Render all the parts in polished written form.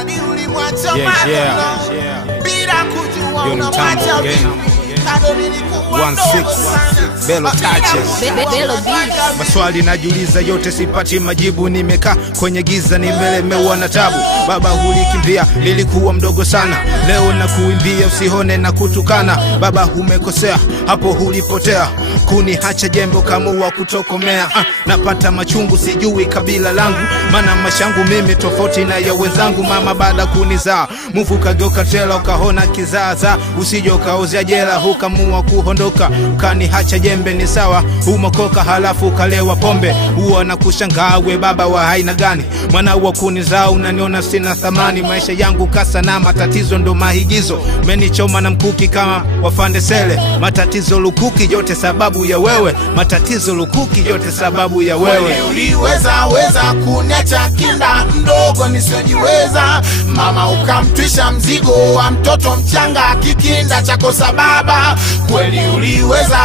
Kwani ulimwacha mama bila kujua unamwacha vipi? One six, Bello touches. Maswali najiuliza yote sipati majibu. Nimekaa kwenye giza nimelemewa na tabu. Baba hulikimbia nilikuwa mdogo sana. Leo nakuimbia usihone na kutukana. Baba umekosea hapo ulipotea. Kuniacha jembe kamua kutokomea. Napata machungu sijui kabila langu. Maana mashangu mimi tofauti na ya wenzangu. Mama baada kunizaa mufu kageuka tela ukahona kizaza. Usije ukaozea jela ukamua kuondoka. Ukaniacha jembe ni sawa umokoka halafu ukalewa pombe. Huwa na kushangaa we baba wa haina gani? Mwana wa kunizaa unaniona sina thamani. Maisha yangu kasa na matatizo ndo mahigizo. Menichoma na mkuki kama wafande sele. Matatizo lukuki yote sababu ya wewe. Matatizo lukuki yote sababu ya wewe. Uliweza kuniacha kinda mdogo nisiojiweza. Mama ukamtwisha mzigo wa mtoto mchanga kikinda chako sababa. Kweli uliweza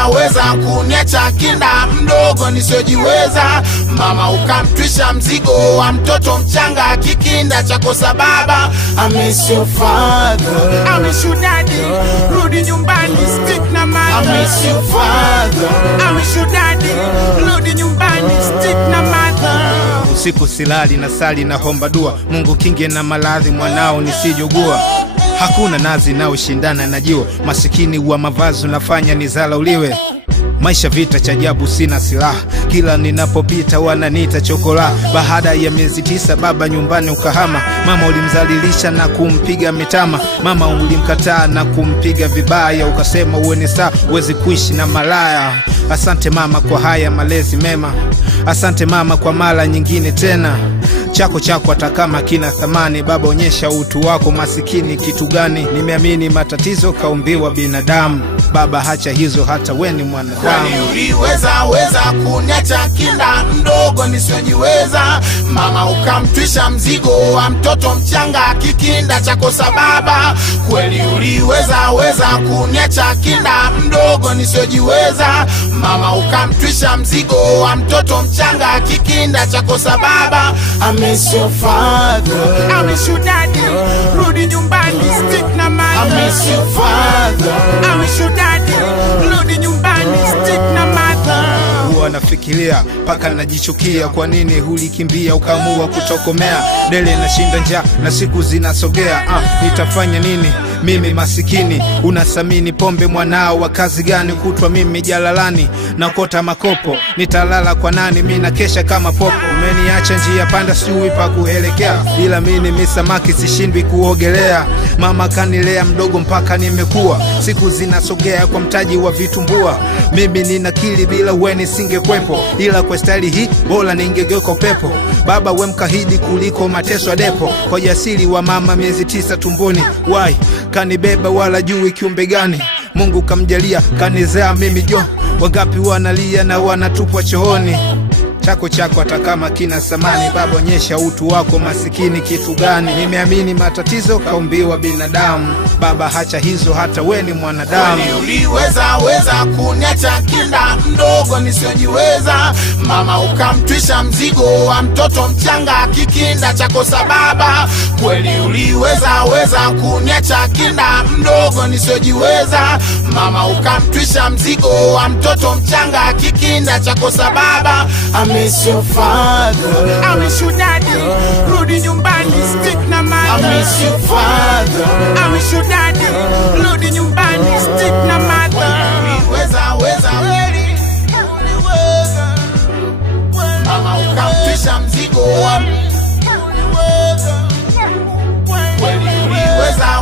kuniacha kinda mdogo nisiojiweza. Mama ukamtwisha mzigo wa mtoto mchanga kikinda chako sababa. I miss your father, I miss your daddy. Rudi nyumbani stick na mother. I miss your father, I miss your daddy. Rudi nyumbani stick na mother. Usiku silali na sali na homba dua. Mungu kinge na maradhi mwanao nisijogua. Hakuna nazi na ushindana na jiwa. Masikini wa mavazi unafanya nizala uliwe. Maisha vita chajabu sina silaha. Kila ninapopita wananiita chokola. Baada ya miezi 9 baba nyumbani ukahama. Mama ulimzalilisha na kumpiga mitama. Mama ulimkataa na kumpiga vibaya. Ukasema uwe ni saa uwezi kuishi na malaya. Asante mama kwa haya malezi mema. Asante mama kwa mara nyingine tena. Chako hata kama kina thamani. Baba onyesha utu wako masikini kitu gani? Nimeamini matatizo kaumbiwa binadamu. Baba hacha hizo hata weni mwanadamu. Uliweza kuniacha kinda mdogo nisiojiweza. Mama ukamtwisha mzigo wa mtoto mchanga kikinda chako sababa. Kweli uliweza kuniacha kinda mdogo nisiojiweza. Mama ukamtwisha mzigo wa mtoto mchanga kikinda chako sababa. I miss your father, I miss your daddy. Rudi nyumbani stick na mother. I miss your father, I miss your daddy. Rudi nyumbani stick na mother. Huwa nafikiria paka najichukia. Kwa nini hulikimbia ukamua kutokomea? Dele nashinda njaa na siku zinasogea. Nitafanya nini mimi masikini? Unasamini pombe mwanao wa kazi gani? Kutwa mimi jalalani na kota makopo. Nitalala kwa nani? Mimi na kesha kama popo. Umeniacha njia panda sijui pa kuelekea. Ila mimi ni samaki sishindwi kuogelea. Mama kanilea mdogo mpaka nimekuwa. Siku zinasogea kwa mtaji wa vitumbua. Mimi nina kili bila weni singekwepo. Ila kwa style hii bora ningegeuka pepo. Baba we mkahidi kuliko mateso ya depo. Kwa jasiri wa mama miezi 9 tumboni. Why kanibeba wala juu kiumbe gani? Mungu kamjalia kanizaa mimi jo. Wangapi wanalia na wanatupwa chooni. Chako hata kama kina samani. Baba onyesha utu wako masikini kitu gani? Nimeamini matatizo kaumbiwa binadamu. Baba hacha hizo hata weni mwanadamu. Uliweza kuniacha kinda mdogo nisiojiweza. Mama ukamtwisha mzigo wa mtoto mchanga kikinda chako sababa. Kweli uliweza kuniacha kinda mdogo nisiojiweza. Mama ukamtwisha mzigo wa mtoto mchanga kikinda chako sababa. I miss your father, I miss your daddy. Rudi nyumbani stick na mother. I miss your father, I miss your daddy. Rudi nyumbani stick na mother. Uliweza mama ukamtwisha mzigo wa kweli uliweza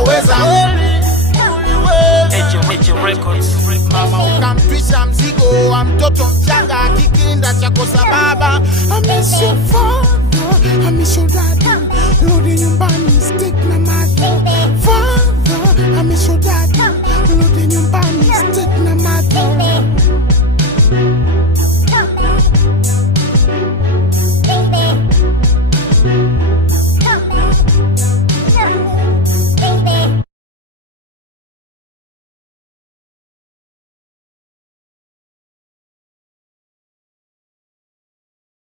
mama ukamtwisha mzigo wa mtoto mchanga kikinda chako sababa. I miss your father.